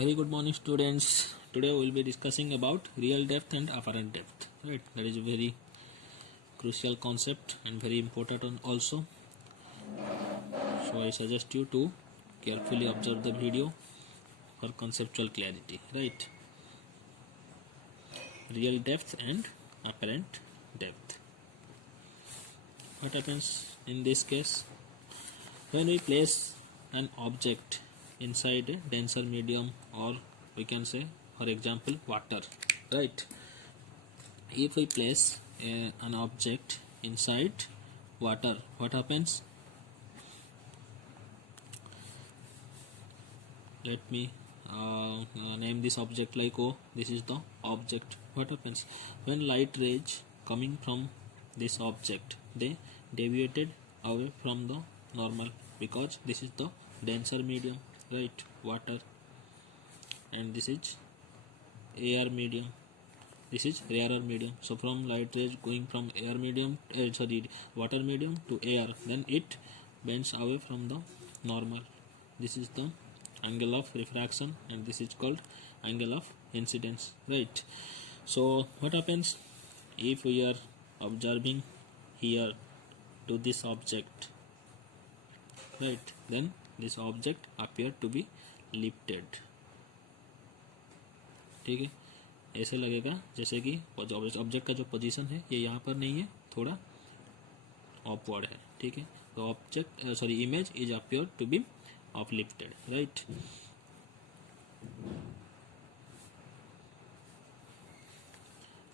Very good morning, students. Today we will be discussing about real depth and apparent depth. Right, that is a very crucial concept and very important one also. So I suggest you to carefully observe the video for conceptual clarity. Right, real depth and apparent depth. What happens in this case? When we place an object inside a denser medium, or we can say for example water, right? If we place an object inside water, what happens? Let me name this object like O. This is the object. What happens when light rays coming from this object, they deviated away from the normal, because this is the denser medium, right? Water, and this is air medium, this is rarer medium. So from light rays going from air medium water medium to air, then it bends away from the normal. This is the angle of refraction, and this is called angle of incidence, right? So what happens if we are observing here to this object, right? Then this object appear to be lifted. ठीक है, ऐसे लगेगा जैसे कि object का जो position है ये यहाँ पर नहीं है, थोड़ा अपवर्ड है. ठीक है, तो object image is appear to be uplifted, right.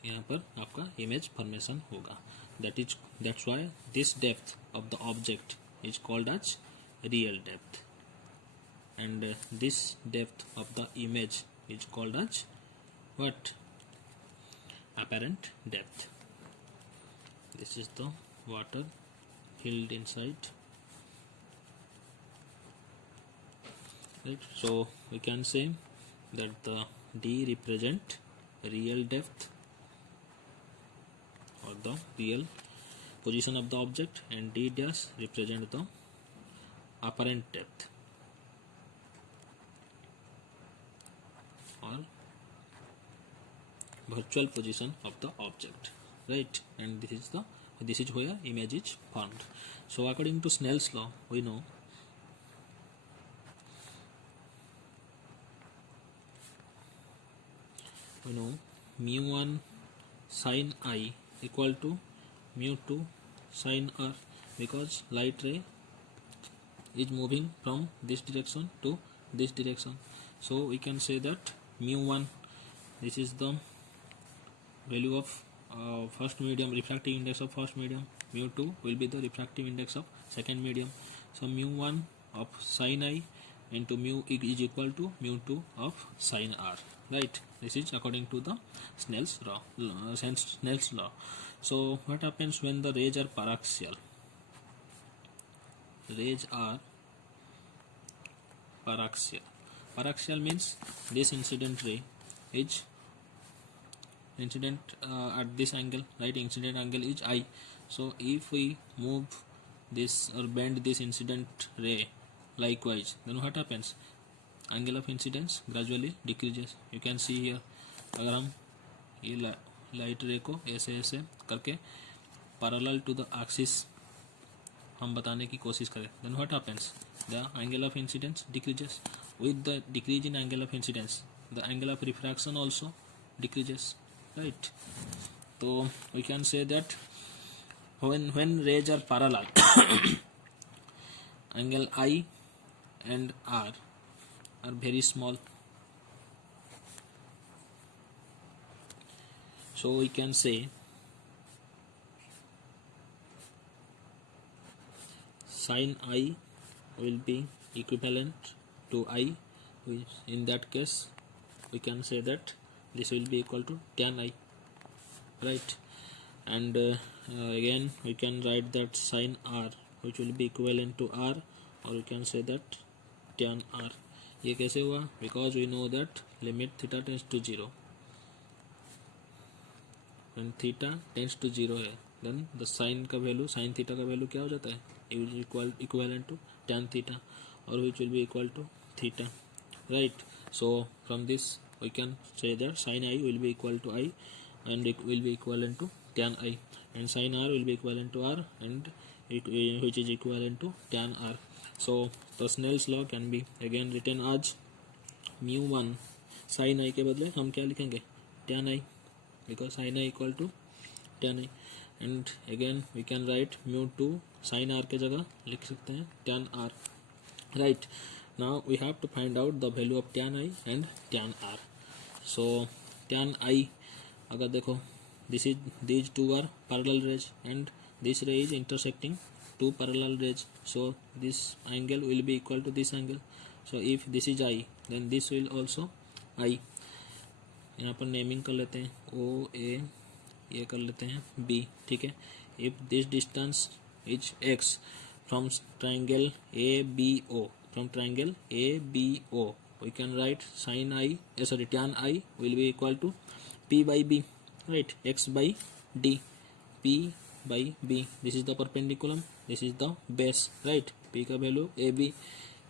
यहाँ पर आपका इमेज फॉर्मेशन होगा. That's why this depth of the object is called as real depth, and this depth of the image is called as what? Apparent depth. This is the water filled inside, right? So we can say that the D represent real depth or the real position of the object, and D dash represent the apparent depth or virtual position of the object, right? And this is where image is formed. So according to Snell's law, we know mu1 sin I equal to mu2 sin R, because light ray is moving from this direction to this direction. So we can say that mu1, this is the value of first medium, refractive index of first medium. Mu2 will be the refractive index of second medium. So mu1 of sin I into mu is equal to mu2 of sin R, right? This is according to the Snell's law. So what happens when the rays are paraxial? Rays are paraxial. Paraxial means this incident ray is incident at this angle, right? Incident angle is I. So if we move this or bend this incident ray likewise, then what happens? Angle of incidence gradually decreases. You can see here, अगर हम ये light रे को ऐसे ऐसे करके parallel to the axis हम बताने की कोशिश करें, then what happens? The angle of incidence decreases. With the decrease in angle of incidence, the angle of refraction also decreases, right? So we can say that when rays are parallel, angle I and R are very small. So we can say sin I will be equivalent to I, which in that case we can say that this will be equal to tan I, right? And again we can write that sin R, which will be equivalent to R, or we can say that tan R. ये कैसे हुआ? Because we know that limit theta tends to 0. When theta tends to 0 है, then the sin का value, sin theta का value क्या हो जाता है? It is equivalent to tan theta, or which will be equal to theta, right? So from this we can say that sin I will be equal to I, and it will be equivalent to tan I, and sin R will be equivalent to R, and which is equivalent to tan R. So the Snell's law can be again written as mu1 sin I के बदले हम क्या लिखेंगे tan I, because sin I equal to tan I, and again we can write mu2 sin R के जगह लिख सकते हैं tan R. Right, now we have to find out the value of tan I and tan R. So tan I, अगर देखो these two are parallel rays and this ray is intersecting two parallel rays, so this angle will be equal to this angle. So if this is I, then this will also I. यहाँ पर naming कर लेते हैं O A, ये कर लेते हैं B, ठीक है. If this distance is x from triangle ABO, we can write sin I, tan I will be equal to P by B, right, x by D, P by B. This is the perpendicular, this is the base, right. P का value AB,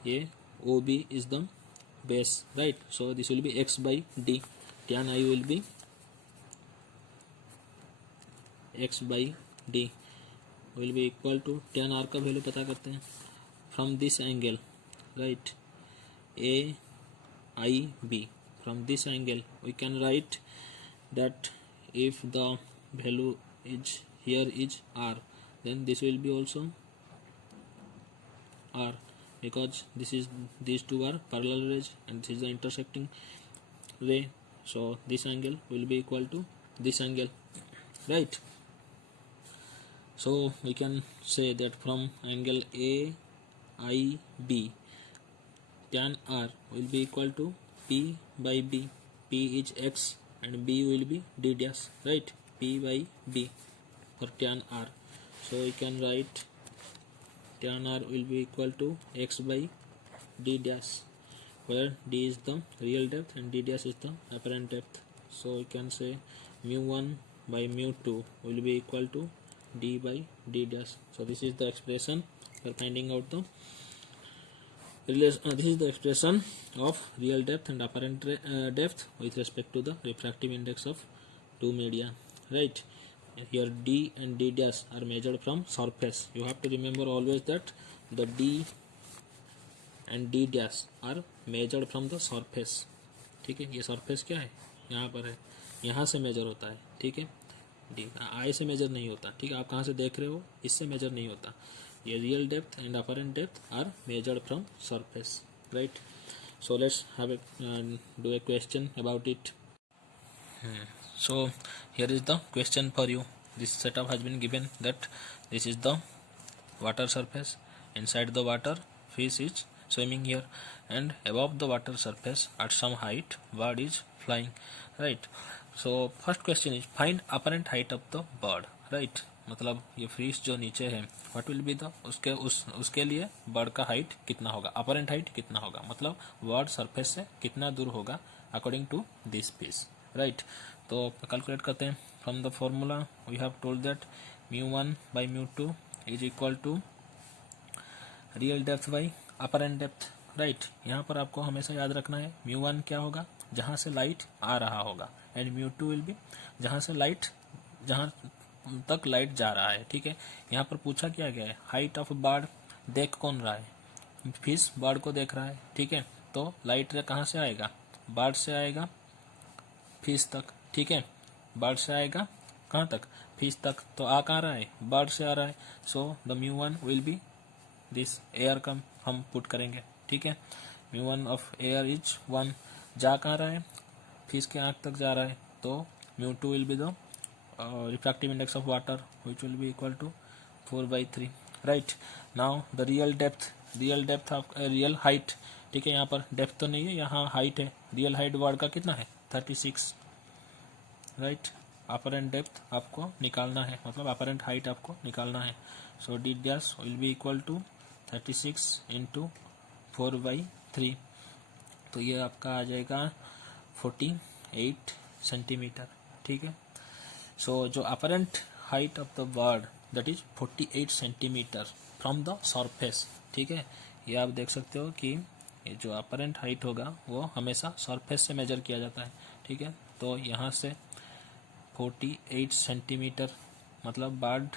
ये OB is the base, right. So this will be x by D. Tan I will be x by D will be equal to tan R का value पता करते हैं from this angle, right, AIB. From this angle we can write that if the value is here is R, then this will be also R, because these two are parallel rays and this is the intersecting ray. So this angle will be equal to this angle, right. So we can say that from angle AIB, tan R will be equal to P by B. P is x and B will be D dash, right. P by B for tan R. So we can write tan R will be equal to x by D dash, where D is the real depth and D dash is the apparent depth. So we can say mu1 by mu2 will be equal to D by D dash. So this is the expression for finding out the this is the expression of real depth and apparent depth with respect to the refractive index of two media, right. Here D and D dash are measured from surface. You have to remember always that the D and D dash are measured from the surface, ठीक है. ये surface क्या है, यहाँ पर है, यहाँ से मेजर होता है, ठीक है. डी आई से मेजर नहीं होता, ठीक है. आप कहाँ से देख रहे हो, इससे मेजर नहीं होता. ये real depth and apparent depth are measured from surface, right. So let's have a do a question about it. So here is the question for you. This setup has been given that this is the water surface. Inside the water, fish is swimming here, and above the water surface at some height, bird is flying, right. So first question is find apparent height of the bird, right. मतलब ये fish जो नीचे है, what will be the उसके लिए bird का height कितना होगा, अपरेंट हाइट कितना होगा, मतलब बर्ड सरफेस से कितना दूर होगा according to this fish, right. तो कैलकुलेट करते हैं. From the formula we have told that mu1 by mu2 is equal to real depth by apparent depth, right. यहाँ पर आपको हमेशा याद रखना है mu1 क्या होगा, जहाँ से लाइट आ रहा होगा, एंड mu2 विल बी जहाँ तक लाइट जा रहा है, ठीक है. यहाँ पर पूछा क्या गया है, हाइट ऑफ बर्ड देख कौन रहा है, फिश बर्ड को देख रहा है, ठीक है. तो लाइट रे कहाँ से आएगा, बर्ड से आएगा फिश तक, ठीक है. बर्ड से आएगा कहाँ तक, फिश तक. तो आ कहाँ रहा है, बर्ड से आ रहा है. So the mu1 will be this air का हम पुट करेंगे, ठीक है. mu1 of air is 1. जा कहाँ रहा है, फिश के आँख तक जा रहा है. तो mu2 will be the refractive index of water, which will be equal to 4/3, right. now the real depth of real height, ठीक है. यहाँ पर डेप्थ तो नहीं है, यहाँ हाइट है. रियल हाइट वर्ड का कितना है 36, राइट. अपरेंट डेप्थ आपको निकालना है, मतलब अपरेंट हाइट आपको निकालना है. So D dash will be equal to 36 into 4/3. तो ये आपका आ जाएगा 48 सेंटीमीटर, ठीक है. सो जो apparent height of the bird that is 48 centimetre from the surface, ठीक है. ये आप देख सकते हो कि ये जो अपरेंट हाइट होगा वो हमेशा सरफेस से मेजर किया जाता है, ठीक है। तो यहाँ से 48 सेंटीमीटर मतलब बार्ड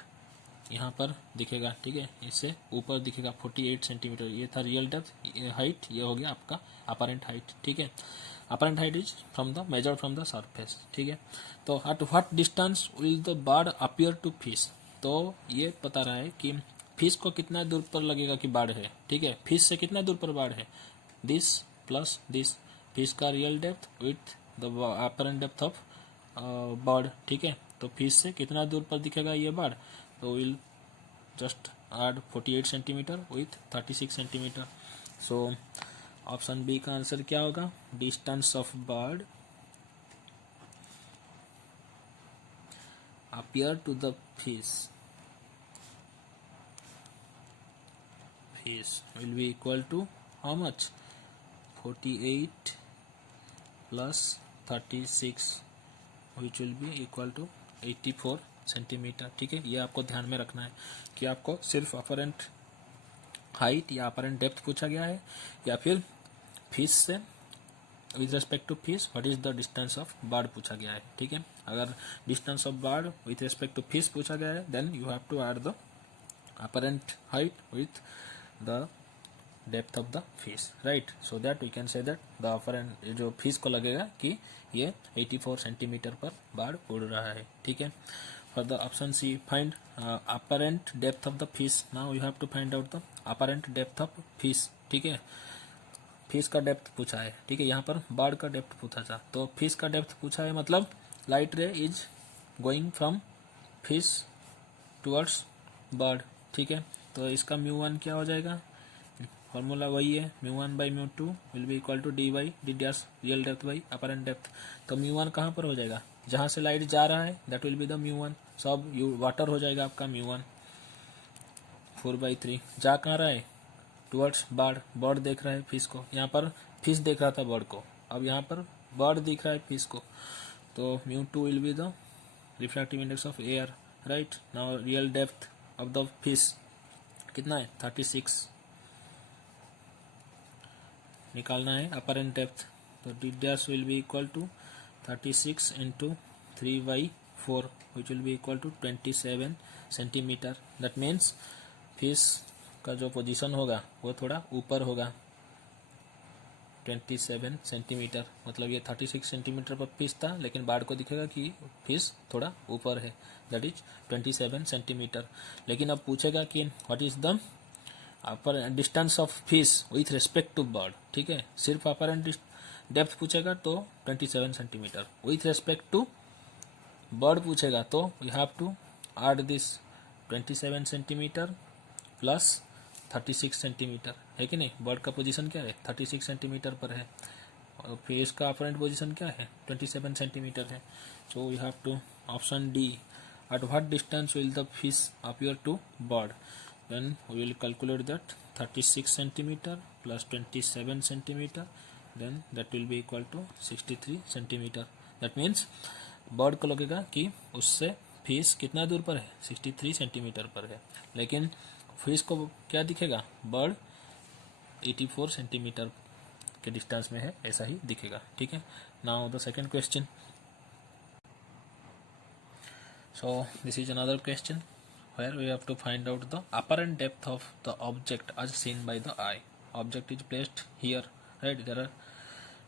यहाँ पर दिखेगा, ठीक है, इससे ऊपर दिखेगा 48 सेंटीमीटर। ये था रियल डेप्थ हाइट, ये हो गया आपका अपरेंट हाइट, ठीक है। Apparent height is from the measure from the surface, ठीक है। तो at what distance will the bird appear to fish, तो ये बता रहा है कि फिश को कितना दूर पर लगेगा कि बाढ़ है, ठीक है। फिश से कितना दूर पर बाढ़ है, दिस प्लस दिस, फिश का real depth with the apparent depth of bird, ठीक है। तो फिश से कितना दूर पर दिखेगा ये बाढ़, तो will just add 48 centimetre with 36 centimetre. So option B का आंसर क्या होगा, distance of bird appear to the fish will be equal to how much, 48 plus 36 which will be equal to 84 centimetre, ठीक है। ये आपको ध्यान में रखना है कि आपको सिर्फ अपरेंट हाइट या अपरेंट डेप्थ पूछा गया है या फिर फिश से with respect to fish what is the distance of bird पूछा गया है, ठीक है। अगर distance of bird with respect to fish पूछा गया है then you have to add the apparent height with the depth of the fish, right. So that we can say that the apparent जो फिश को लगेगा कि ये 84 centimetre पर बाढ़ उड़ रहा है, ठीक है। For the option C find apparent depth of the fish, now you have to find out the apparent depth of fish, ठीक है। फिश का डेप्थ पूछा है, ठीक है, यहाँ पर बर्ड का डेप्थ पूछा था, तो फिश का डेप्थ पूछा है मतलब light ray is going from fish towards bird, ठीक है। तो इसका μ1 क्या हो जाएगा, फॉर्मूला वही है, μ1 by μ2 will be equal to D by D dash real depth by apparent depth. तो μ1 कहाँ पर हो जाएगा, जहाँ से लाइट जा रहा है दैट विल बी द μ1, सब वाटर हो जाएगा आपका μ1 4/3। जा कहाँ रहा है, टुवर्ड्स बर्ड, बर्ड देख रहा है फिश को, यहाँ पर फिश देख रहा था बर्ड को, अब यहाँ पर बर्ड दिख रहा है फिश को, तो μ2 will be the refractive index of air, right. Now real depth of the fish कितना है 36 निकालना है अपरेंट डेप्थ, तो D dash will be equal to 36 into 3/4 which will be equal to 27 centimetre. That means fish का जो position होगा वो थोड़ा ऊपर होगा 27 सेंटीमीटर, मतलब ये 36 सेंटीमीटर पर फिश था लेकिन बाढ़ को दिखेगा कि फिश थोड़ा ऊपर है, दैट इज 27 सेंटीमीटर। लेकिन अब पूछेगा कि what is the upper distance of fish with respect to bird, ठीक है। सिर्फ अपरेंट डेप्थ पूछेगा तो 27 centimetre, with respect to bird पूछेगा तो you have to add this 27 centimetre plus 36 centimetre, है कि नहीं। बर्ड का पोजीशन क्या है 36 सेंटीमीटर पर है और फिश का अपरेंट पोजीशन क्या है 27 सेंटीमीटर है। So you have to option D, at what distance will the fish appear to bird, then we will calculate that 36 centimeter plus 27 centimeter, then that will be equal to 63 centimeter। that means bird को लगेगा कि उससे fish कितना दूर पर है 63 centimetre पर है, लेकिन फिश को क्या दिखेगा बर्ड 84 सेंटीमीटर के डिस्टेंस में है, ऐसा ही दिखेगा, ठीक है। Now the second question, so this is another question where we have to find out the apparent depth of the object as seen by the eye. Object is placed here, right? There are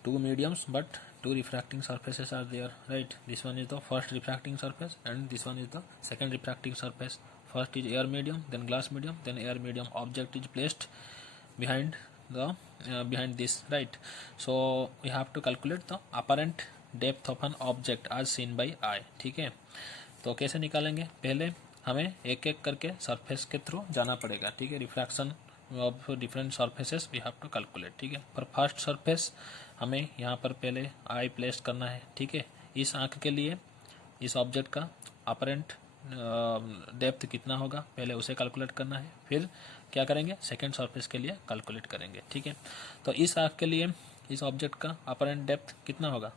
two mediums but two refracting surfaces are there, right? This one is the first refracting surface and this one is the second refracting surface. First is air medium, then glass medium, then air medium. Object is placed behind the behind this, right? So we have to calculate the apparent depth of an object as seen by eye, ठीक है। तो कैसे निकालेंगे, पहले हमें एक एक करके सरफेस के थ्रू जाना पड़ेगा, ठीक है। Refraction of different surfaces we have to calculate, ठीक है। फॉर फर्स्ट सरफेस हमें यहाँ पर पहले आई प्लेस करना है, ठीक है। इस आंख के लिए इस ऑब्जेक्ट का अपरेंट डेप्थ कितना होगा पहले उसे कैलकुलेट करना है, फिर क्या करेंगे सेकेंड सरफेस के लिए कैलकुलेट करेंगे, ठीक है। तो इस आंख के लिए इस ऑब्जेक्ट का अपरेंट डेप्थ कितना होगा,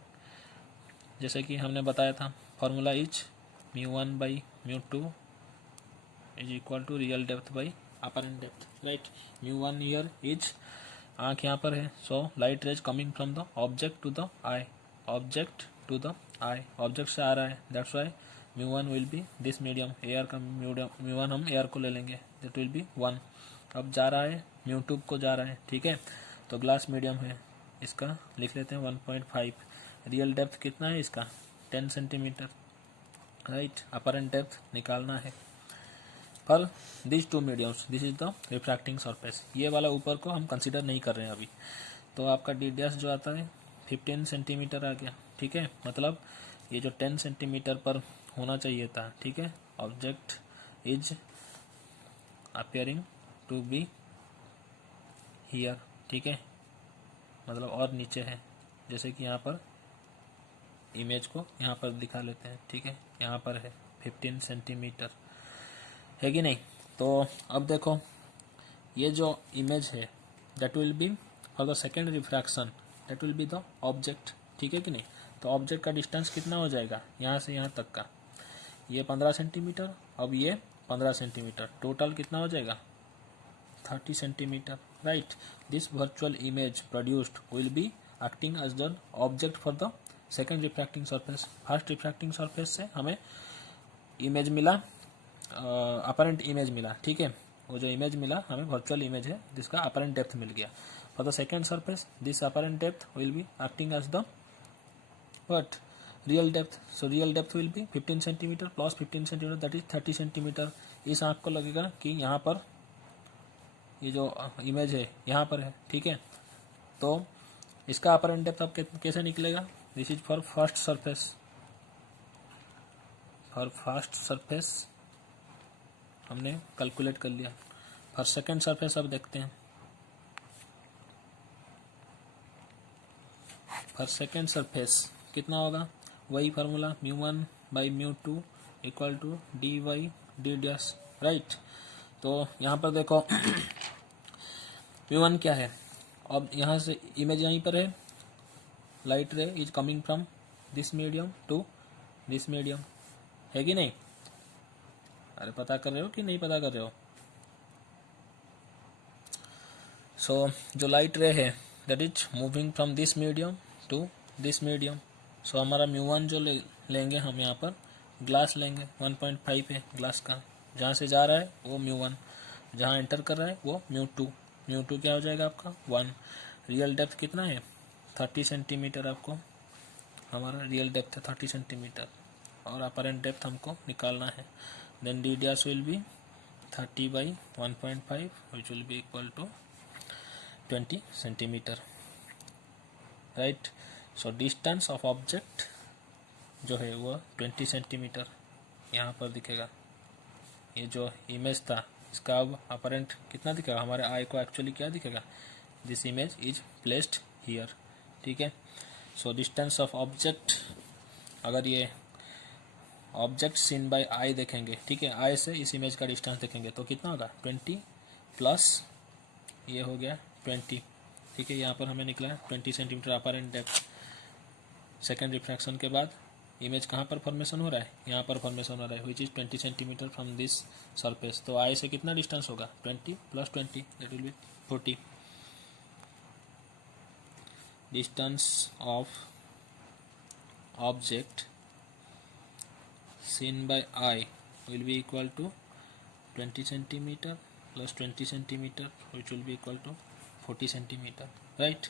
जैसे कि हमने बताया था formula is μ1 by μ2 is equal to real depth by apparent depth, right? μ1 here is आँख यहाँ पर है, so light rays coming from the object to the eye, object to the eye, object से आ रहा है, that's why μ1 will be this medium, air का μ1 हम एयर को ले लेंगे, दैट विल बी 1। अब जा रहा है μ2 को जा रहा है, ठीक है, तो ग्लास मीडियम है, इसका लिख लेते हैं 1.5। रियल डेप्थ कितना है इसका 10 सेंटीमीटर, राइट। अपरेंट डेप्थ निकालना है पर this two mediums, this is the refracting surface. ये वाला ऊपर को हम कंसिडर नहीं कर रहे हैं अभी, तो आपका डी डैश जो आता है 15 सेंटीमीटर आ गया, ठीक है, मतलब ये जो 10 सेंटीमीटर पर होना चाहिए था, ठीक है। Object is appearing to be here, ठीक है, मतलब और नीचे है, जैसे कि यहाँ पर इमेज को यहाँ पर दिखा लेते हैं, ठीक है, यहाँ पर है 15 सेंटीमीटर, है कि नहीं। तो अब देखो ये जो इमेज है that will be for the second refraction, that will be the object, ठीक है कि नहीं। तो ऑब्जेक्ट का डिस्टेंस कितना हो जाएगा यहाँ से यहाँ तक का, ये 15 सेंटीमीटर, अब ये 15 सेंटीमीटर, टोटल कितना हो जाएगा 30 centimetre, right. This virtual image produced will be acting as the object for the second refracting surface. First refracting surface से हमें इमेज मिला, अपरेंट इमेज मिला, ठीक है, वो जो इमेज मिला हमें वर्चुअल इमेज है जिसका अपरेंट डेप्थ मिल गया। For the second surface this apparent depth will be acting as the what real depth, so real depth will be 15 centimetre plus 15 centimetre that is 30 centimetre. इस आँख को लगेगा कि यहाँ पर ये जो इमेज है यहाँ पर है, ठीक है, तो इसका अपरेंट डेप्थ अब कैसे निकलेगा, this is for first surface, for first surface हमने कैलकुलेट कर लिया। फॉर सेकेंड सरफेस अब देखते हैं, फॉर सेकेंड सरफेस कितना होगा, वही formula μ1 by μ2 equal to D by D dash, right. तो यहाँ पर देखो μ1 क्या है, अब यहाँ से इमेज यहीं पर है, light ray is coming from this medium to this medium, है कि नहीं। अरे पता कर रहे हो कि नहीं पता कर रहे हो। सो जो लाइट रे है that is moving from this medium to this medium, so हमारा μ1 जो लेंगे हम यहाँ पर ग्लास लेंगे, 1.5 है ग्लास का, जहाँ से जा रहा है वो μ1, जहाँ एंटर कर रहा है वो μ2, μ2 क्या हो जाएगा आपका 1। रियल डेप्थ कितना है 30 सेंटीमीटर, आपको हमारा रियल डेप्थ है 30 सेंटीमीटर और अपरेंट डेप्थ हमको निकालना है। Then D dash will be 30 by 1.5 which will be equal to 20 centimetre, right. So distance of object जो है वो 20 सेंटीमीटर यहाँ पर दिखेगा। ये जो इमेज था इसका अब अपरेंट कितना दिखेगा, हमारे आई को एक्चुअली क्या दिखेगा, this image is placed here, ठीक है। सो डिस्टेंस ऑफ ऑब्जेक्ट, अगर ये ऑब्जेक्ट सीन बाय आई देखेंगे, ठीक है, आई से इस इमेज का डिस्टेंस देखेंगे तो कितना होगा 20 प्लस ये हो गया 20, ठीक है, यहाँ पर हमें निकला है 20 centimetre apparent depth. Second refraction के बाद इमेज कहाँ पर फॉर्मेशन हो रहा है, यहाँ पर फॉर्मेशन हो रहा है which is 20 centimetre from this surface. तो आई से कितना डिस्टेंस होगा 20 plus 20 that will B 40। Distance of object seen by eye will be equal to 20 centimeter plus 20 centimeter which will be equal to 40 centimeter, right.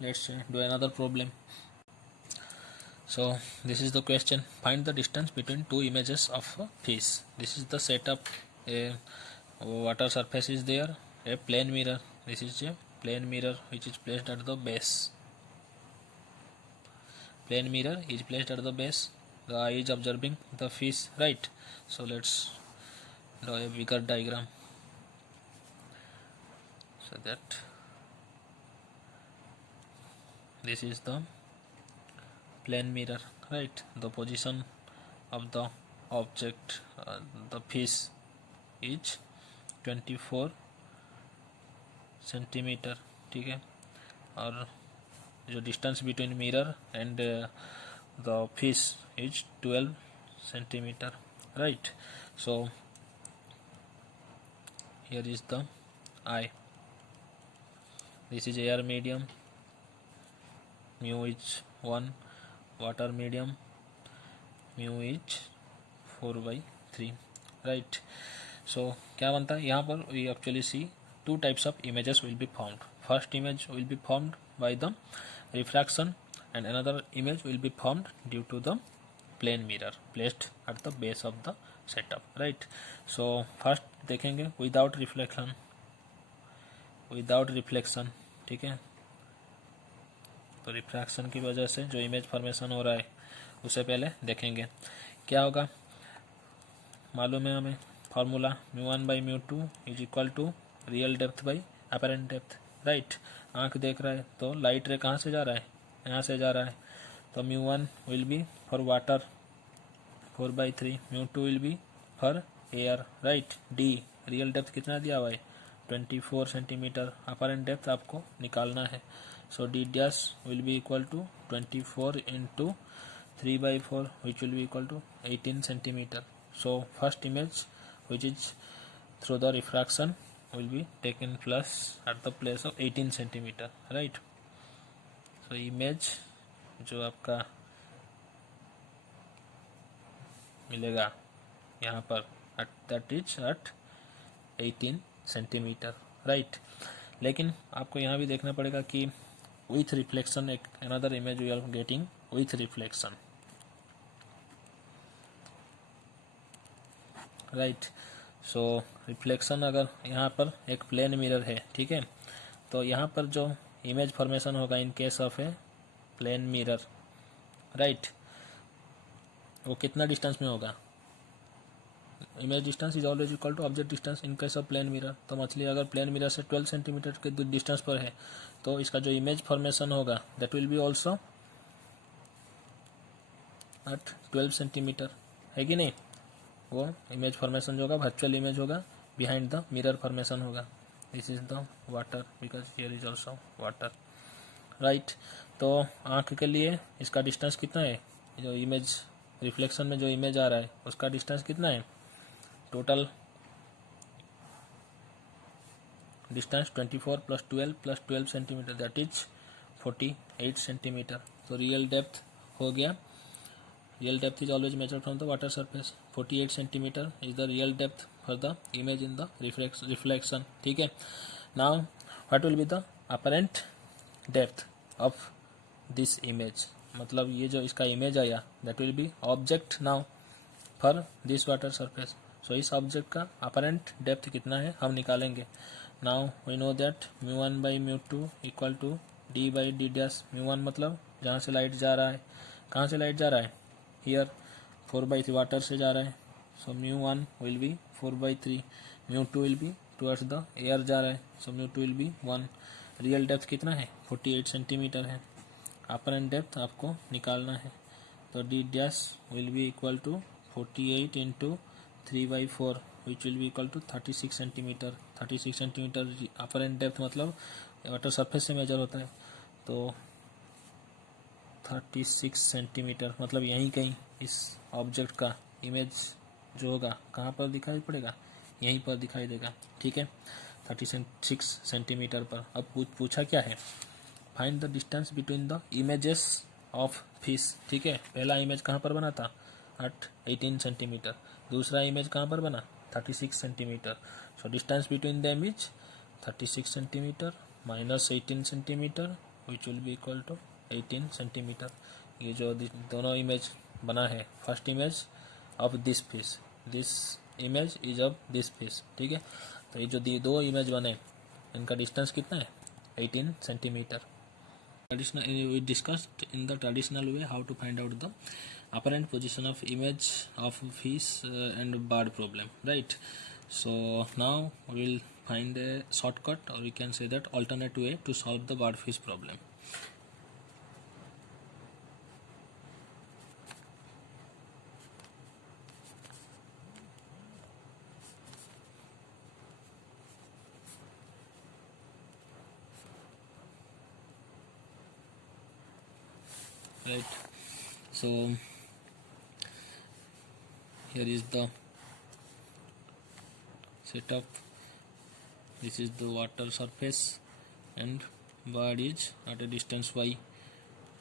Let's do another problem. So this is the question, find the distance between two images of a fish. This is the setup, a water surface is there, a plane mirror, this is a plane mirror which is placed at the base, plane mirror is placed at the base, the eye is observing the fish, right. So let's draw a bigger diagram so that this is the plane mirror, right. The position of the object, the fish is 24 centimetre, ठीक है, और जो distance between mirror and the fish is 12 centimetre, right. So here is the I, this is air medium, mu is 1, water medium, mu is 4/3, right? So क्या बनता है यहाँ पर, we actually see two types of images will be formed. First image will be formed by the refraction and another image will be formed due to the plane mirror placed at the base of the setup, right? So first देखेंगे without reflection, ठीक है? तो refraction की वजह से जो image formation हो रहा है उसे पहले देखेंगे। क्या होगा मालूम है हमें, formula μ1/μ2 is equal to real depth by apparent depth, right? आंख देख रहा है तो लाइट रे कहाँ से जा रहा है, यहाँ से जा रहा है, तो μ1 will be for water 4/3, μ2 will be for air, right? The real depth कितना दिया हुआ है 24 सेंटीमीटर, अपरेंट डेप्थ आपको निकालना है, so D dash will be equal to 24 into 3/4 which will be equal to 18 centimeter. So first image which is through the refraction will be taken plus at the place of 18 centimeter, right? So image जो आपका मिलेगा यहाँ पर that is at 18 centimetre, right? लेकिन आपको यहाँ भी देखना पड़ेगा कि with reflection एक another image we are getting with reflection, right? So reflection अगर यहाँ पर एक प्लेन मिरर है, ठीक है, तो यहाँ पर जो इमेज फॉर्मेशन होगा in case of a plane mirror, right, वो कितना डिस्टेंस में होगा, image distance is always equal to object distance in case of plane mirror. तो मछली अगर प्लेन मिरर से 12 सेंटीमीटर के डिस्टेंस पर है तो इसका जो इमेज फॉर्मेशन होगा that will B also eight 12 centimetre, है कि नहीं? वो इमेज फॉर्मेशन जो होगा वर्चुअल इमेज होगा, बिहाइंड द मिरर फॉर्मेशन होगा। This is the water because here is also water, right? तो आंख के लिए इसका डिस्टेंस कितना है, जो इमेज रिफ्लेक्शन में जो इमेज आ रहा है उसका डिस्टेंस कितना है, total distance 24 + 12 + 12 centimetre that is 48 centimetre. तो रियल डेप्थ हो गया, real depth is always measured from the water surface, 48 centimetre is the real depth for the image in the reflection, ठीक है? Now what will be the apparent depth of this image, मतलब ये जो इसका image आया that will B object now for this water surface. सो इस object का apparent depth कितना है हम निकालेंगे। Now we know that μ1/μ2 equal to d/d dash, μ1 मतलब जहाँ से लाइट जा रहा है, कहाँ से लाइट जा रहा है, हियर 4/3 वाटर से जा रहा है, so μ1 will be 4/3, μ2 will be towards the air जा रहा है, so μ2 will be 1। Real depth कितना है 48 सेंटीमीटर है, अपरेंट डेप्थ आपको निकालना है, तो D dash will be equal to 48 into 3/4 which will be equal to 36 centimetre. 36 centimetre apparent depth मतलब वाटर सरफेस से मेजर होता है, तो 36 सेंटीमीटर मतलब यहीं कहीं इस ऑब्जेक्ट का इमेज जो होगा कहाँ पर दिखाई पड़ेगा, यहीं पर दिखाई देगा, ठीक है, 36 सेंटीमीटर पर। अब पूछा क्या है, find the distance between the images of fish, ठीक है? पहला इमेज कहाँ पर बना था एट 18 सेंटीमीटर, दूसरा इमेज कहाँ पर बना 36 centimetre, so distance between them is 36 centimetre minus 18 centimetre which will be equal to 18 centimetre. ये जो दोनों इमेज बना है, first image of this fish, this image is of this fish, ठीक है? तो ये जो दो इमेज बने इनका डिस्टेंस कितना है 18 centimetre. We discussed in the traditional way how to find out the apparent position of image of fish and bird problem, right? So now we will find a shortcut, or we can say that alternate way to solve the bird fish problem. Right, so here is the setup, this is the water surface and bird is at a distance y.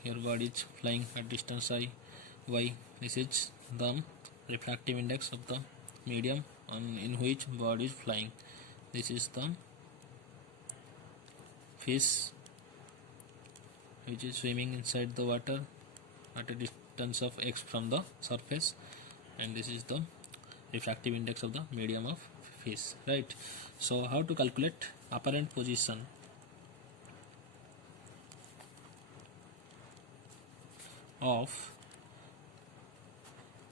Here bird is flying at distance y. This is the refractive index of the medium in which bird is flying. This is the fish which is swimming inside the water at a distance of x from the surface, and this is the refractive index of the medium of fish, right? So how to calculate apparent position of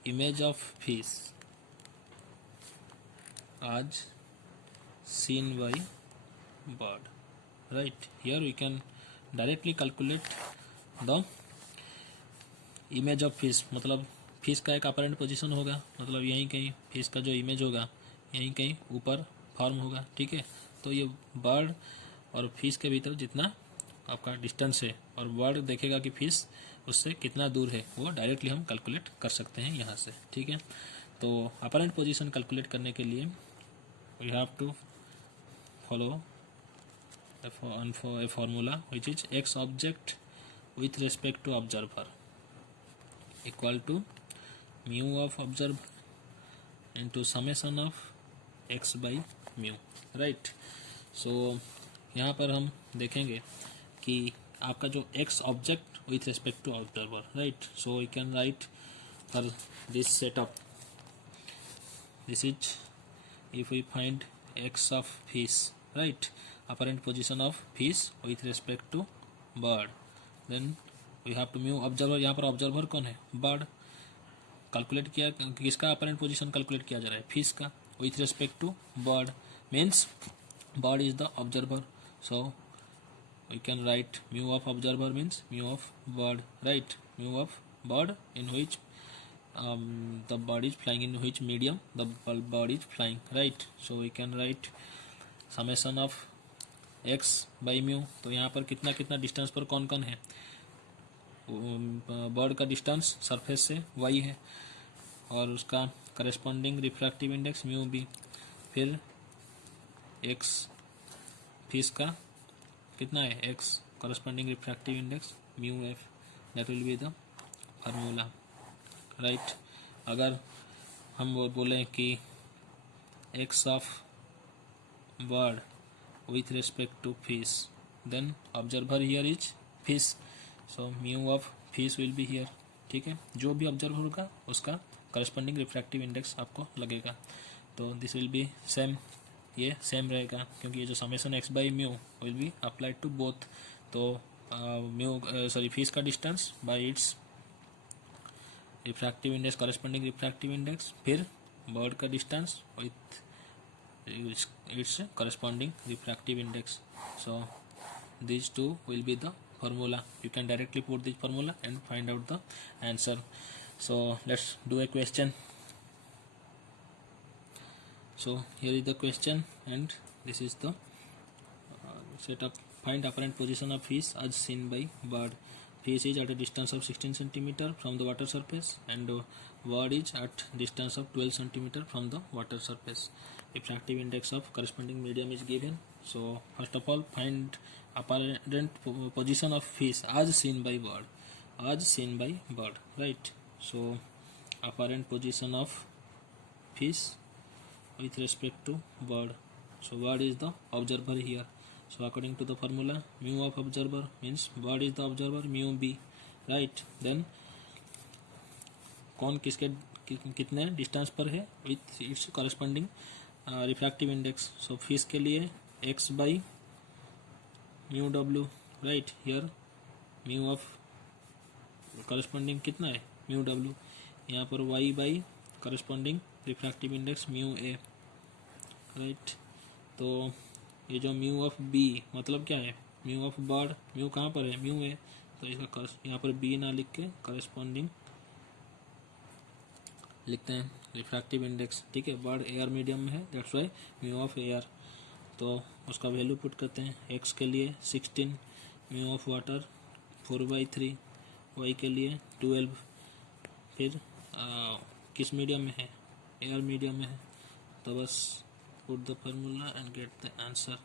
image of fish as seen by bird, right? Here we can directly calculate the image of fish, मतलब fish का एक apparent position होगा, मतलब यहीं कहीं fish का जो image होगा यहीं कहीं ऊपर फॉर्म होगा, ठीक है। तो ये बर्ड और फिश के भीतर जितना आपका डिस्टेंस है और बर्ड देखेगा कि फिश उससे कितना दूर है, वो डायरेक्टली हम कैलकुलेट कर सकते हैं यहाँ से, ठीक है। तो अपरेंट पोजीशन कैलकुलेट करने के लिए we have to follow a formula which is x object with respect to observer equal to mu of observer into summation of x by mu, right? So यहाँ पर हम देखेंगे कि आपका जो x object with respect to observer, right? So we can write for this setup, this is if we find x of fish, right, apparent position of fish with respect to bird, then we have to mu observer, यहाँ पर observer कौन है, bird. Calculate किया किसका apparent position calculate किया जा रहा है, फिश का, with respect to bird, means bird is the observer, so we can write mu of observer means mu of bird, right, mu of bird in which the bird is flying, in which medium the bird is flying, right? So we can write summation of x by mu। तो यहाँ पर कितना कितना distance पर कौन कौन है, bird का डिस्टेंस सरफेस से y है और उसका corresponding refractive index mu B, फिर x फिश का कितना है x corresponding refractive index mu F, that will be the formula, right. अगर हम वो बोलें कि x of bird with respect to fish, then observer here is fish, so mu of fish will be here, ठीक है। जो भी observer होगा उसका करस्पॉन्डिंग रिफ्रैक्टिव इंडेक्स आपको लगेगा, तो दिस विल बी सेम, ये सेम रहेगा क्योंकि ये जो summation x by mu will be applied to both. तो म्यू फिश का distance by its refractive index, corresponding refractive index, फिर बर्ड का distance with its corresponding refractive index. So these two will be the formula. You can directly put this formula and find out the answer. So let's do a question. So here is the question and this is the setup. Find apparent position of fish as seen by bird. Fish is at a distance of 16 cm from the water surface and bird is at distance of 12 cm from the water surface. Refractive index of corresponding medium is given. So first of all, find apparent position of fish as seen by bird. As seen by bird, right? So apparent position of fish with respect to bird. So bird is the observer here. So according to the formula, mu of observer means bird is the observer, mu b, right? Then कौन किसके कितने distance पर है with its corresponding refractive index. So fish के लिए x by mu W, right, here mu of corresponding कितना है mu W, यहाँ पर y by corresponding refractive index mu A, right. तो ये जो म्यू ऑफ b मतलब क्या है, म्यू ऑफ बर्ड, म्यू कहाँ पर है म्यू ए, तो इसका यहाँ पर b ना लिख के करस्पॉन्डिंग लिखते हैं रिफ्रैक्टिव इंडेक्स, ठीक है। बर्ड एयर मीडियम में है, that's Y mu of air, तो उसका वैल्यू पुट करते हैं। x के लिए 16, म्यू ऑफ वाटर 4/3, y के लिए 12, फिर किस मीडियम में है, एयर मीडियम में है, तो बस put the formula and get the answer,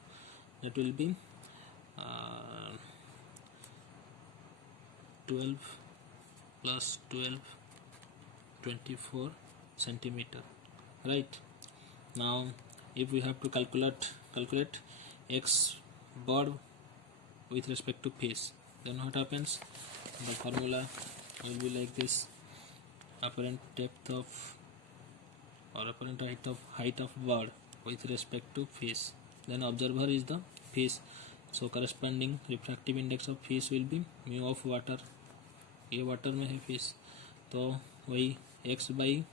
that will B 12 plus 12, 24 centimeter, right? Now if we have to calculate x bird with respect to face, then what happens? The formula will be like this: apparent depth of or apparent height of bird with respect to face, then observer is the face, so corresponding refractive index of fish will be mu of water, ये water में है fish, तो वही x by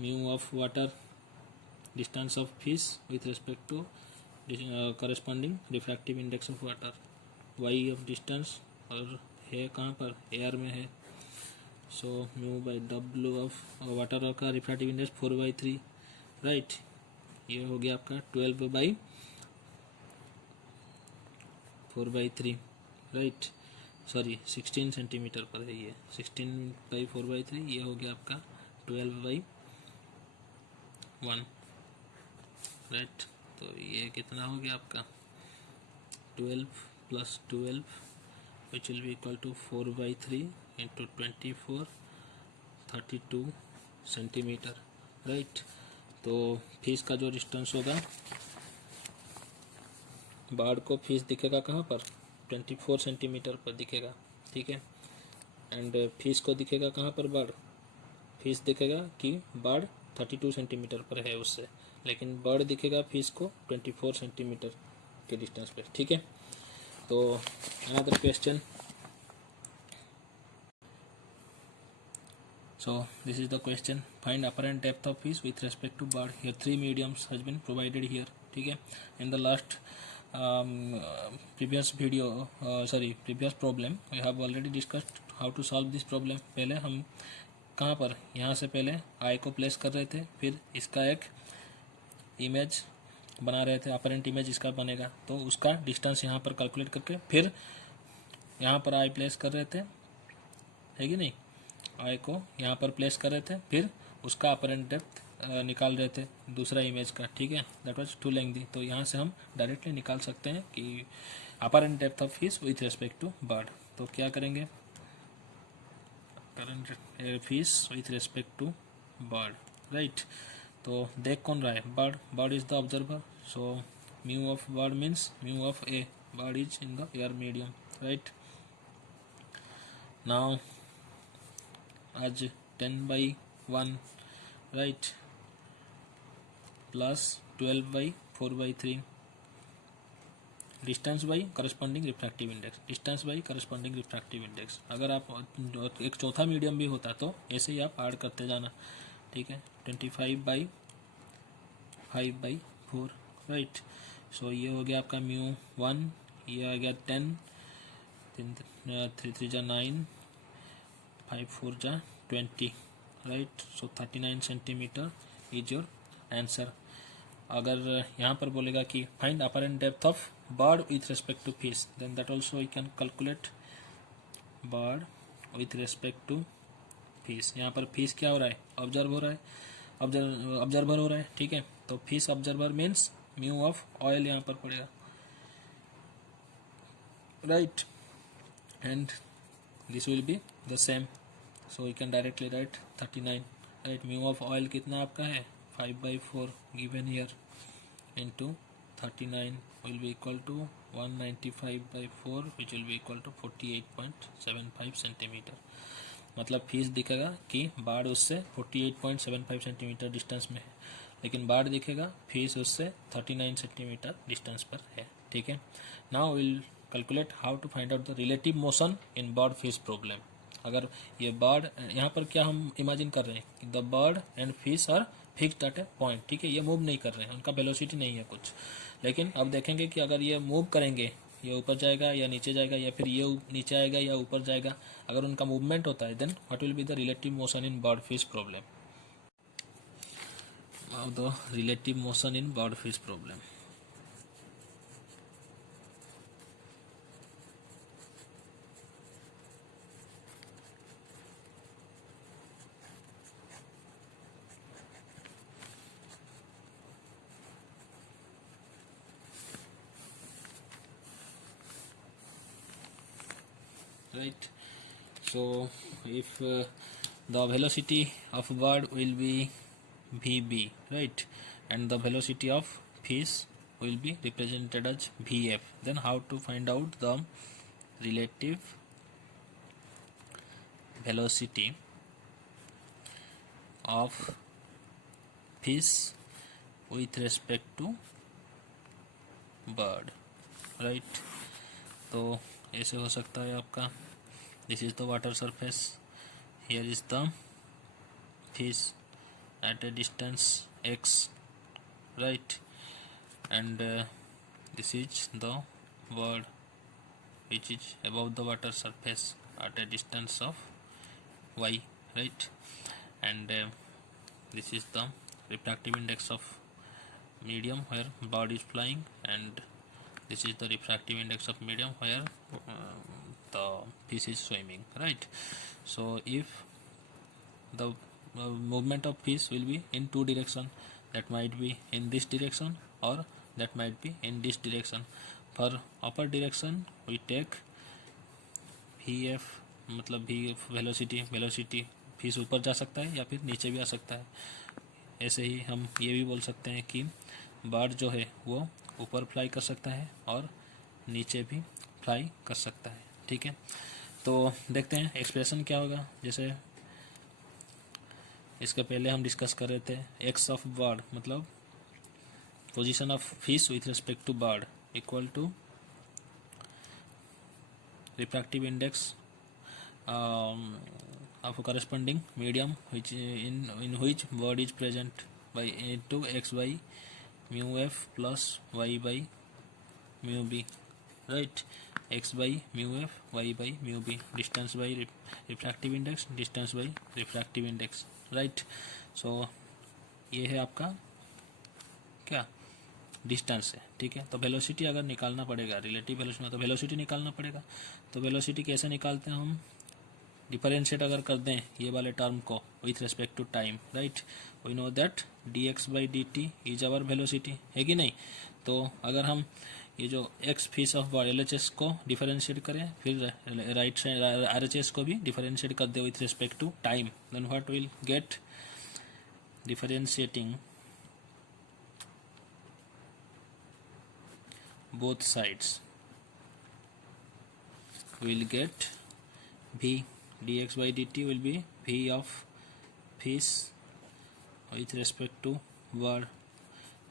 mu of water distance of fish with respect to corresponding refractive index of water, y of distance और है कहाँ पर, air में है, so mu by w of water का रिफ्रैक्टिव इंडेक्स 4/3, राइट? ये हो गया आपका 12/4/3, राइट? सॉरी 16 सेंटीमीटर पर है ये, 16/4/3, ये हो गया आपका 12/1, राइट? तो ये कितना हो गया आपका 12 + 12 which will be equal to 4/3 into 24, 32 centimetre, right? तो फिश का जो डिस्टेंस होगा, बाढ़ को फिश दिखेगा कहाँ पर, 24 सेंटीमीटर पर दिखेगा, ठीक है? एंड फिश को दिखेगा कहाँ पर बाढ़, फिश दिखेगा कि बाढ़ 32 सेंटीमीटर पर है उससे, लेकिन बर्ड दिखेगा फिश को 24 सेंटीमीटर के डिस्टेंस पे, ठीक है? तो another question, so this is the question, find apparent depth of fish with respect to bird. Here three mediums has been provided here, ठीक है? In the last previous problem we have already discussed how to solve this problem. पहले हम कहाँ पर, यहाँ से पहले आई को प्लेस कर रहे थे, फिर इसका एक इमेज बना रहे थे, अपरेंट इमेज इसका बनेगा, तो उसका डिस्टेंस यहाँ पर कैलकुलेट करके फिर यहाँ पर आई प्लेस कर रहे थे, है कि नहीं? आई को यहाँ पर प्लेस कर रहे थे, फिर उसका अपरेंट डेप्थ निकाल रहे थे दूसरा इमेज का, ठीक है? दैट वाज टू लेंथी, तो यहाँ से हम डायरेक्टली निकाल सकते हैं कि apparent depth of fish with respect to bird. तो क्या करेंगे, apparent fish with respect to bird, right? तो देख कौन रहा है, bird, bird is the observer, so mu of bird means mu of A, bird is in the air medium, right? Now आज 10/1, right, plus 12/4/3, distance by corresponding refractive index, distance by corresponding refractive index. अगर आप एक चौथा medium भी होता तो ऐसे ही आप ऐड करते जाना, ठीक है? 25/5/4, राइट? सो ये हो गया आपका μ1, ये आ गया 10, 3 × 9, 5 × 4 = 20, राइट? So 39 centimetre is your answer. अगर यहाँ पर बोलेगा कि find apparent depth of bird with respect to fish, then that also we can calculate bird with respect to fish. यहाँ पर फिश क्या हो रहा है, ऑब्जर्व हो रहा है, ऑब्जर्वर हो रहा है, ठीक है? तो fish observer means mu of oil यहाँ पर पड़ेगा, right? And this will be the same, so you can directly write 39, right? Mu of oil कितना आपका है, 5/4 given here into 39 will be equal to 195/4 which will be equal to 48.75 centimetre. मतलब fish दिखेगा कि बाढ़ उससे 48.75 सेंटीमीटर डिस्टेंस में है, लेकिन बाढ़ दिखेगा फीस उससे 39 सेंटीमीटर डिस्टेंस पर है, ठीक है? Now will calculate how to find out the relative motion in bird fish problem. अगर ये बर्ड, यहाँ पर क्या हम इमेजिन कर रहे हैं कि the bird and fish are fixed at a point, ठीक है? ये मूव नहीं कर रहे हैं, उनका वेलोसिटी नहीं है कुछ, लेकिन अब देखेंगे कि अगर ये मूव करेंगे, ये ऊपर जाएगा या नीचे जाएगा, या फिर ये नीचे आएगा या ऊपर जाएगा, अगर उनका मूवमेंट होता है, then what will be the relative motion in bird fish problem. The relative motion in bird fish problem, right? So if the velocity of bird will be vb, right, and the velocity of fish will be represented as vf, then how to find out the relative velocity of fish with respect to bird, right? तो ऐसे हो सकता है आपका, this is the water surface, here is the fish at a distance x, right, and this is the bird which is above the water surface at a distance of y, right, and this is the refractive index of medium where bird is flying, and this is the refractive index of medium where the fish is swimming, right? So if the movement of fish will be in two direction, that might be in this direction or that might be in this direction. For upper direction we take vf, मतलब vf velocity fish ऊपर जा सकता है या फिर नीचे भी आ सकता है। ऐसे ही हम ये भी बोल सकते हैं कि बर्ड जो है वो ऊपर फ्लाई कर सकता है और नीचे भी फ्लाई कर सकता है, ठीक है। तो देखते हैं एक्सप्रेशन क्या होगा। जैसे इसके पहले हम डिस्कस कर रहे थे एक्स ऑफ बर्ड मतलब position of fish with respect to bird equal to refractive index of a corresponding medium which in which bird is present by to x by mu f plus y by mu b, right? X by mu f, y by mu b, distance by refractive index, distance by refractive index, right? So ये है आपका क्या distance है, ठीक है। तो velocity अगर निकालना पड़ेगा रिलेटिव वेलोसिटी में, तो वेलोसिटी निकालना पड़ेगा। तो वेलोसिटी कैसे निकालते हैं हम, डिफरेंशिएट अगर कर दें ये वाले टर्म को with respect to time, right, we know that dx by dt is our velocity, है कि नहीं। तो अगर हम ये जो X fish of bird LHS को डिफरेंशिएट करें, फिर राइट साइड RHS को भी डिफरेंशिएट कर दे with respect to time, then what will get, differentiating both sides will get v, dx by dt will be v of fish with respect to bird,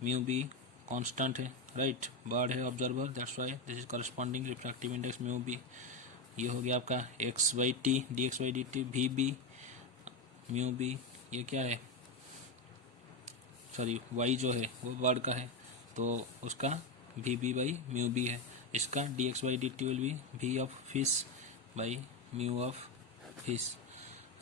mu b constant है, right, bird है observer, that's why this is corresponding refractive index mu B. ये हो गया आपका x by t dx by dt v b mu B, ये क्या है, sorry y जो है वो बर्ड का है तो उसका V B by mu B है, इसका D X by D T will be V of fish by mu of fish,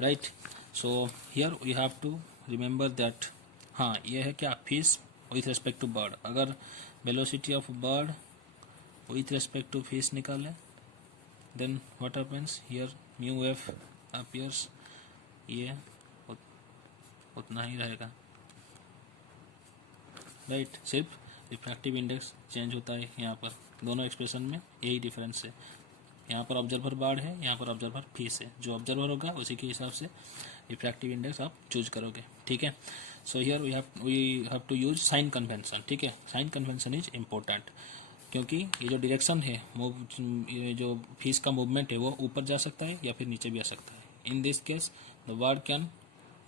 right. So here we have to remember that, हाँ ये है क्या fish with respect to bird. अगर velocity of bird with respect to fish निकालें then what happens, here mu F appears, ये उतना ही रहेगा, right, सिर्फ रिफ्रैक्टिव इंडेक्स चेंज होता है यहाँ पर, दोनों एक्सप्रेशन में यही डिफरेंस है। यहाँ पर ऑब्जर्वर बर्ड है, यहाँ पर ऑब्जर्वर फिश है, जो ऑब्जर्वर होगा उसी के हिसाब से रिफ्रैक्टिव इंडेक्स आप चूज करोगे, ठीक है। So here we have to use sign convention, ठीक है। साइन कन्वेंशन इज इम्पोर्टेंट क्योंकि ये जो डायरेक्शन है ये जो फिश का मूवमेंट है वो ऊपर जा सकता है या फिर नीचे भी आ सकता है। In this case the bird can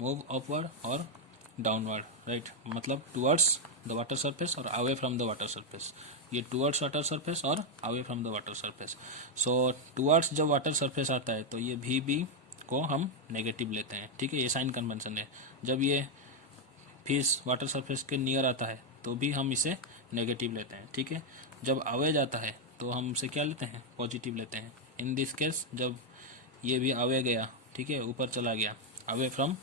move upward और डाउनवर्ड, राइट, मतलब टुवर्ड्स द वाटर सरफेस और away from the water surface, ये टुवर्ड्स वाटर सरफेस और away from the water surface. So towards जब वाटर सरफेस आता है तो ये भी बी को हम नेगेटिव लेते हैं, ठीक है, ये साइन कन्वेंशन है। जब ये फिश वाटर सरफेस के नियर आता है तो भी हम इसे नेगेटिव लेते हैं, ठीक है। जब अवे जाता है तो हम इसे क्या लेते हैं, पॉजिटिव लेते हैं। इन दिस केस जब ये भी अवे गया, ठीक है, ऊपर चला गया away from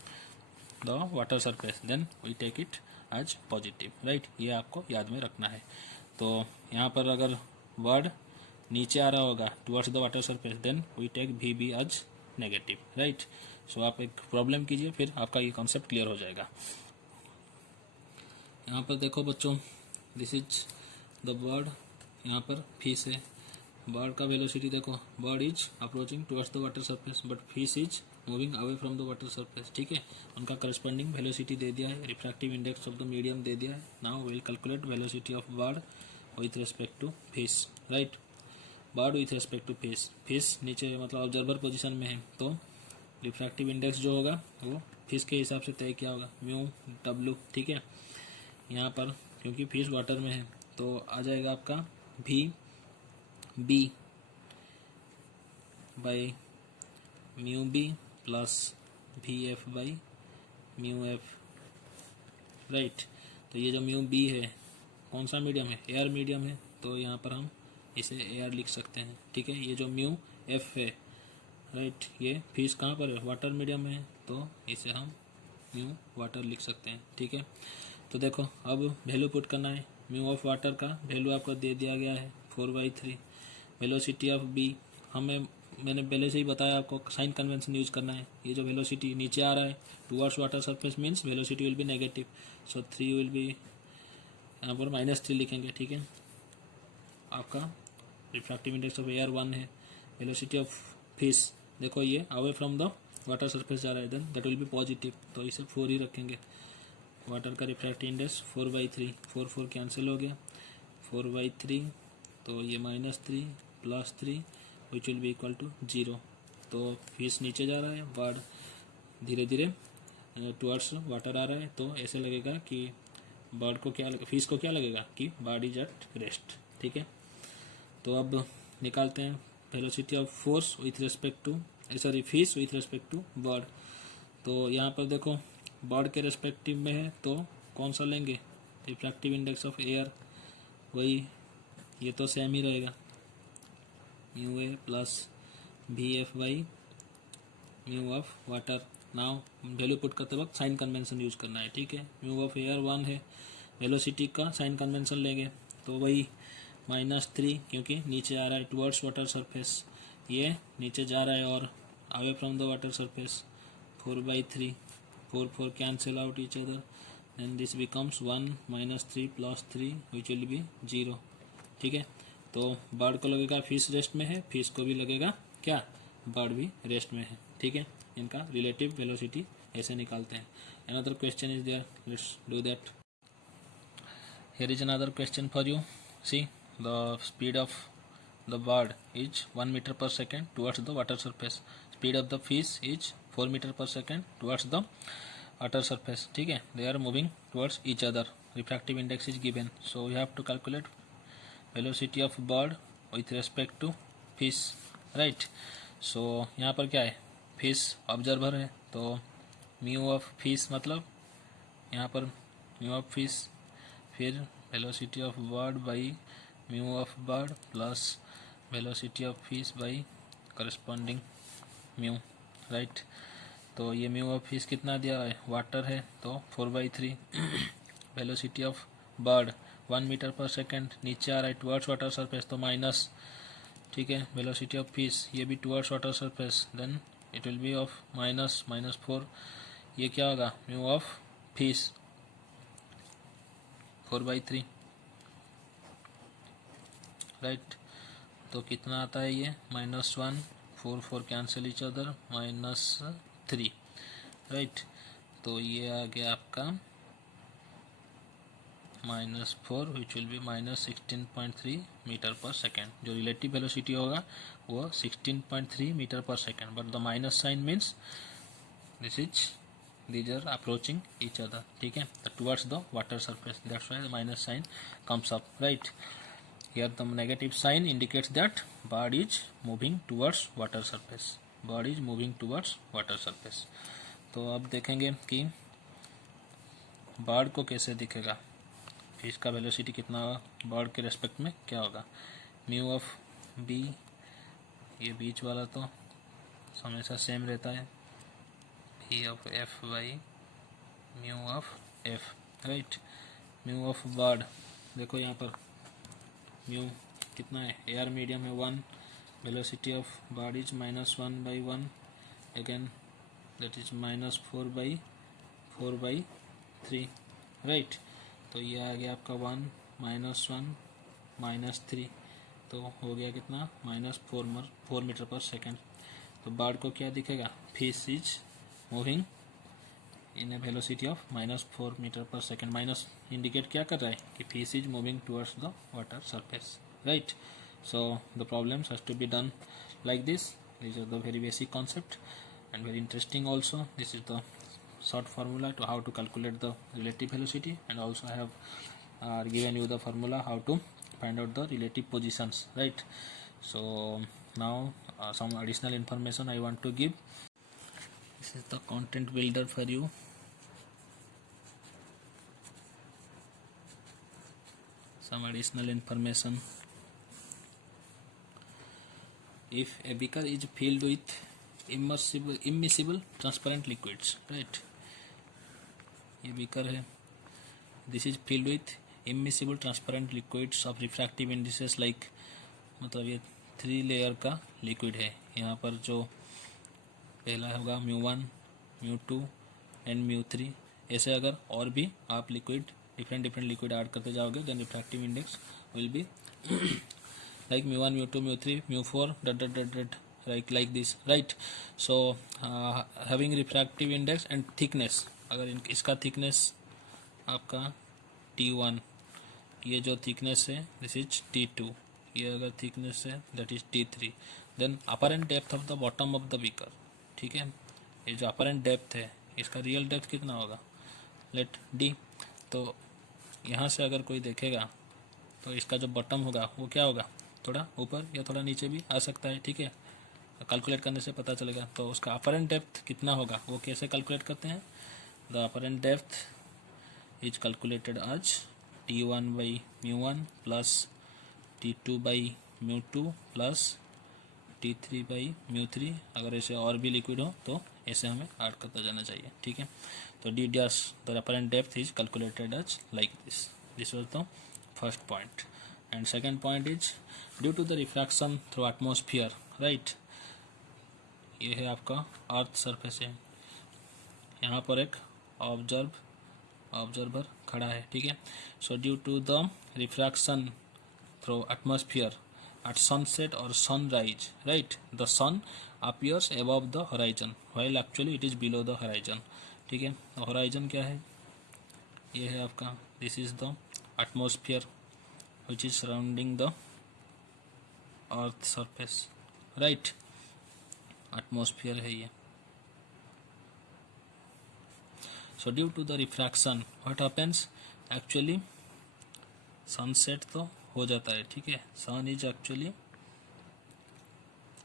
the water surface, then we take it as positive, right, ये आपको याद में रखना है। तो यहाँ पर अगर वर्ड नीचे आ रहा होगा towards the water surface then we take V B as negative, right. So आप एक प्रॉब्लम कीजिए फिर आपका ये कॉन्सेप्ट क्लियर हो जाएगा। यहाँ पर देखो बच्चों, दिस इज द बर्ड, यहाँ पर फिश है, बर्ड का वेलोसिटी देखो, bird is approaching towards the water surface but fish is moving away from the water surface. ठीक है, उनका करस्पॉन्डिंग वेलोसिटी दे दिया है, refractive index of the medium दे दिया है। Now will calculate velocity of bird with respect to fish. Right, bird with respect to fish, fish नीचे मतलब ऑब्जर्वर पोजीशन में है, तो रिफ्रैक्टिव इंडेक्स जो होगा वो फिश के हिसाब से तय किया होगा, म्यू डब्ल्यू। ठीक है, यहाँ पर क्योंकि फिश वाटर में है तो आ जाएगा आपका भी B by mu B plus भी F by mu F. Right, तो ये जो म्यू बी है कौन सा मीडियम है, एयर मीडियम है, तो यहाँ पर हम इसे एयर लिख सकते हैं। ठीक है, ये जो म्यू एफ है, राइट, ये फिश कहाँ पर है, वाटर मीडियम में है, तो इसे हम म्यू वाटर लिख सकते हैं। ठीक है, तो देखो अब वैल्यू पुट करना है। म्यू ऑफ वाटर का वैल्यू आपको दे दिया गया है 4/3। वेलोसिटी ऑफ बी मैंने पहले से ही बताया आपको, साइन कन्वेंशन यूज करना है। ये जो वेलोसिटी नीचे आ रहा है towards water surface means velocity will be negative, so 3 will be, यहाँ पर -3 लिखेंगे। ठीक है, आपका रिफ्रैक्टिव इंडेक्स ऑफ एयर 1 है। वेलोसिटी ऑफ फिश देखो ये away from the water surface जा रहा है, then that will be positive, तो इसे 4 ही रखेंगे। वाटर का रिफ्रैक्टिव इंडेक्स 4/3, 4 कैंसिल हो गया, 4/3, तो ये -3 +3 which will be equal to 0। तो फिश नीचे जा रहा है, बर्ड धीरे धीरे टुवर्ड्स वाटर आ रहा है, तो ऐसे लगेगा कि बर्ड को क्या फिश को क्या लगेगा कि बर्ड इज एट रेस्ट। ठीक है, तो अब निकालते हैं velocity of force with respect to fish with respect to bird. तो यहाँ पर देखो बर्ड के रेस्पेक्टिव में है तो कौन सा लेंगे, रिफ्रैक्टिव इंडेक्स ऑफ एयर, वही ये तो सेम ही रहेगा, म्यू ए प्लस भी F by mu of water. Now value put करते वक्त साइन कन्वेंशन यूज करना है। ठीक है, म्यू ऑफ एयर 1 है, वेलोसिटी का साइन कन्वेंशन लेंगे तो वही -3, क्योंकि नीचे आ रहा है टुवर्ड्स वाटर सरफेस, ये नीचे जा रहा है और away from the water surface 4/3, 4 cancel out each other and this becomes 1 -3 + 3 which will be 0। ठीक है, तो बर्ड को लगेगा फिश रेस्ट में है, फिश को भी लगेगा क्या, बर्ड भी रेस्ट में है। ठीक है, इनका रिलेटिव वेलोसिटी ऐसे निकालते हैं। Another question is there, let's do that. Here is another question for you. See the speed of the bird is 1 meter per second towards the water surface, speed of the fish is 4 meter per second towards the water surface। ठीक है, they are moving towards each other, refractive index is given, so we have to calculate velocity of bird with respect to fish। right, so यहाँ पर क्या है, fish observer है, तो mu of fish मतलब यहाँ पर म्यू ऑफ फिश, फिर velocity of bird by mu of bird plus velocity of fish by corresponding mu. Right, तो ये म्यू ऑफ फिश कितना दिया है, वाटर है, तो 4/3। Velocity of bird 1 metre per second, नीचे आ रहा है टुवर्ड्स वाटर सरफेस, तो माइनस। ठीक है, वेलोसिटी ऑफ फिश ये भी towards water surface, then it will be of -4। ये क्या होगा, म्यू ऑफ फिश 4/3। राइट, तो कितना आता है ये, -1, 4 कैंसिल इच अदर, -3। राइट, तो ये आ गया आपका -4 which will be -16.3 metre per second. जो रिलेटिव वेलोसिटी होगा वो 16.3 metre per second, but the minus sign means these are approaching each other। ठीक है, towards the water surface, that's why the minus sign comes up। right, here the negative sign indicates that bird is moving towards water surface, bird is moving towards water surface। तो अब देखेंगे कि bird को कैसे दिखेगा, fish का velocity कितना होगा, बर्ड के रेस्पेक्ट में क्या होगा, म्यू ऑफ बी, ये बीच वाला तो हमेशा सेम रहता है, भी of F by mu of F. Right, mu of bird देखो यहाँ पर म्यू कितना है, एयर मीडियम है 1, velocity of bird is -1/1, again that is -4/3। Right, तो ये आ गया आपका 1 -1 -3, तो हो गया कितना, -4 मीटर पर सेकेंड। तो बर्ड को क्या दिखेगा, fish is moving in a velocity of -4 metre per second. Minus indicate क्या कर रहा है कि fish is moving towards the water surface, right. So the problems has to be done like this. These are the very basic concept and very interesting also. This is the short formula to how to calculate the relative velocity, and also I have given you the formula how to find out the relative positions, right. So now some additional information I want to give. This is the content builder for you. Some additional information. If a beaker is filled with immiscible transparent liquids, right, ये beaker है, this is filled with immiscible transparent liquids of refractive indices like, मतलब ये 3 layer का liquid है। यहाँ पर जो पहला होगा μ1, μ2 एंड μ3। ऐसे अगर और भी आप लिक्विड डिफरेंट लिक्विड ऐड करते जाओगे, then refractive index will be like μ1, μ2, μ3, μ4 ... like this, right. So having refractive index and thickness, अगर इसका thickness आपका T1, ये जो thickness है this is T2, ये अगर thickness है that is T3, then apparent depth of the bottom of the beaker, ठीक है। ये जो apparent depth है इसका real depth कितना होगा, let D। तो यहाँ से अगर कोई देखेगा तो इसका जो बॉटम होगा वो क्या होगा, थोड़ा ऊपर या थोड़ा नीचे भी आ सकता है, ठीक है। कैलकुलेट करने से पता चलेगा। तो उसका अपरेंट डेप्थ कितना होगा वो कैसे कैलकुलेट करते हैं, the apparent depth is calculated as T1 by μ1 plus T2 by μ2 plus T3 by μ3। अगर ऐसे और भी लिक्विड हो तो ऐसे हमें ऐड करता जाना चाहिए, ठीक है। तो D dash the apparent depth is calculated as like this. This was the first point. And second point is due to the refraction through atmosphere, right. ये है आपका अर्थ सरफेस है, यहाँ पर एक ऑब्जर्वर खड़ा है, ठीक है। So due to the refraction through atmosphere at sunset or sunrise, right, the sun appears above the horizon while actually it is below the horizon, ठीक है। horizon क्या है, ये है आपका, this is the atmosphere which is surrounding the earth surface, right, atmosphere है ये। so due to the refraction what happens, actually sunset तो हो जाता है, ठीक है। Sun is actually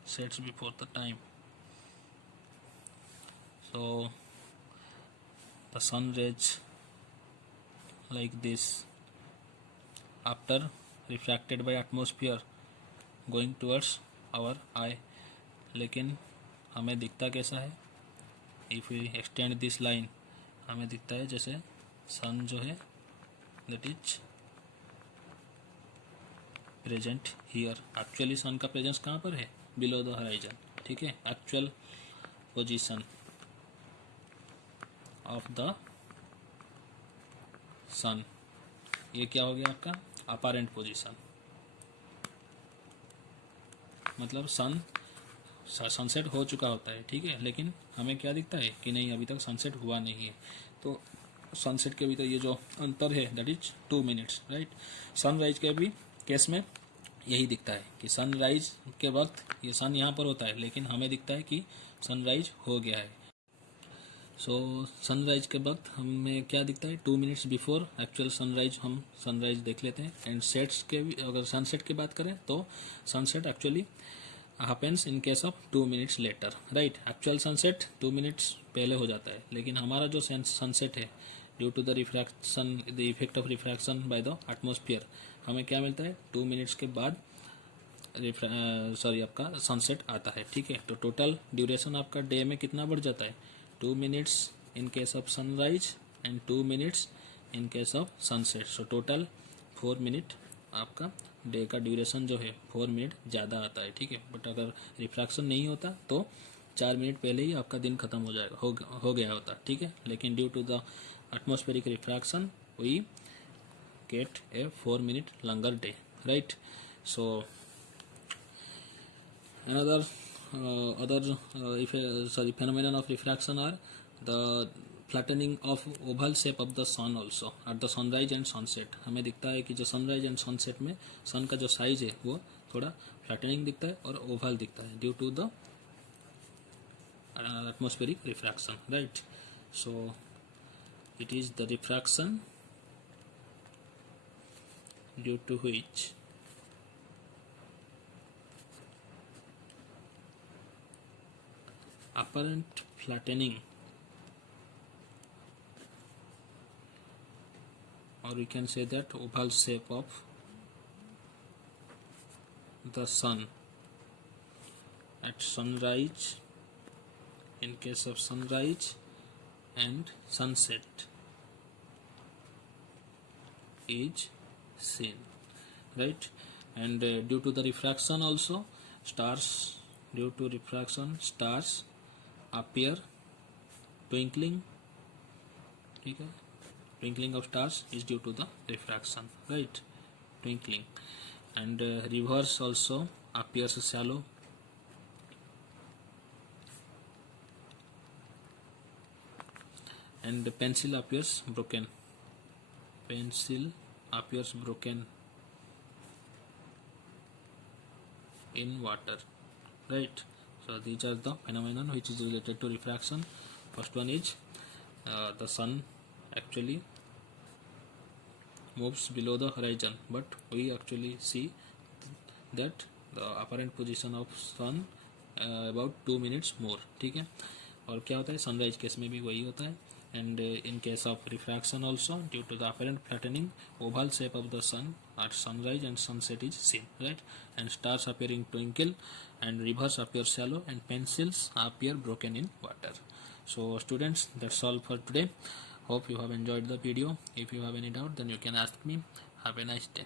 sets before the time, so the sun rays like this after refracted by atmosphere going towards our eye. लेकिन हमें दिखता कैसा है, if we extend this line हमें दिखता है जैसे सन जो है that is present here. Actually sun का प्रेजेंस कहाँ पर है, बिलो द हराइजन, ठीक है। एक्चुअल पोजीशन ऑफ द सन, ये क्या हो गया आपका अपैरेंट पोजीशन। मतलब सनसेट हो चुका होता है, ठीक है, लेकिन हमें क्या दिखता है कि नहीं अभी तक सनसेट हुआ नहीं है। तो सनसेट के भीतर ये जो अंतर है that is 2 minutes, right. Sunrise के भी केस में यही दिखता है कि सनराइज के वक्त ये सन यहाँ पर होता है लेकिन हमें दिखता है कि सनराइज हो गया है। सो सनराइज के वक्त हमें क्या दिखता है, 2 मिनट्स बिफोर एक्चुअल सनराइज हम सनराइज देख लेते हैं। एंड सेट्स के भी अगर सनसेट की बात करें तो sunset actually happens in case of 2 minutes later, right. Actual sunset 2 minutes पहले हो जाता है, लेकिन हमारा जो सनसेट है due to the refraction, the effect of refraction by the atmosphere, हमें क्या मिलता है 2 मिनट्स के बाद आपका सनसेट आता है, ठीक है। तो टोटल ड्यूरेशन आपका डे में कितना बढ़ जाता है, 2 minutes in case of sunrise and 2 minutes in case of sunset. So total 4 minute आपका डे का ड्यूरेशन जो है 4 मिनट ज़्यादा आता है, ठीक है। बट अगर रिफ्रैक्शन नहीं होता तो 4 मिनट पहले ही आपका दिन खत्म हो जाएगा, हो गया होता, ठीक है। लेकिन due to the atmospheric refraction we get a 4 minute longer day, right। so Another phenomenon of refraction are the flattening of oval shape of the sun also at the sunrise and sunset. हमें दिखता है कि जो sunrise and sunset में सन का जो size है वो थोड़ा फ्लैटनिंग दिखता है और ओवल दिखता है due to the atmospheric refraction, right? So it is the refraction due to which apparent flattening, or we can say that oval shape of the sun at sunrise, in case of sunrise and sunset, is seen, right? And due to the refraction also, stars, due to refraction stars appear twinkling, okay? Twinkling of stars is due to the refraction, right? Twinkling. And rivers also appears shallow, and the pencil appears broken. Pencil appears broken in water, right? So these are the phenomenon which is related to refraction. First one is the sun actually moves below the horizon, but we actually see that the apparent position of sun about 2 minutes more, ठीक है. और क्या होता है sunrise case में भी वही होता है. And in case of refraction also, due to the apparent flattening, oval shape of the sun at sunrise and sunset is seen, right? And stars appearing twinkle, and rivers appear shallow, and pencils appear broken in water. So students, that's all for today. Hope you have enjoyed the video. If you have any doubt, then you can ask me. Have a nice day.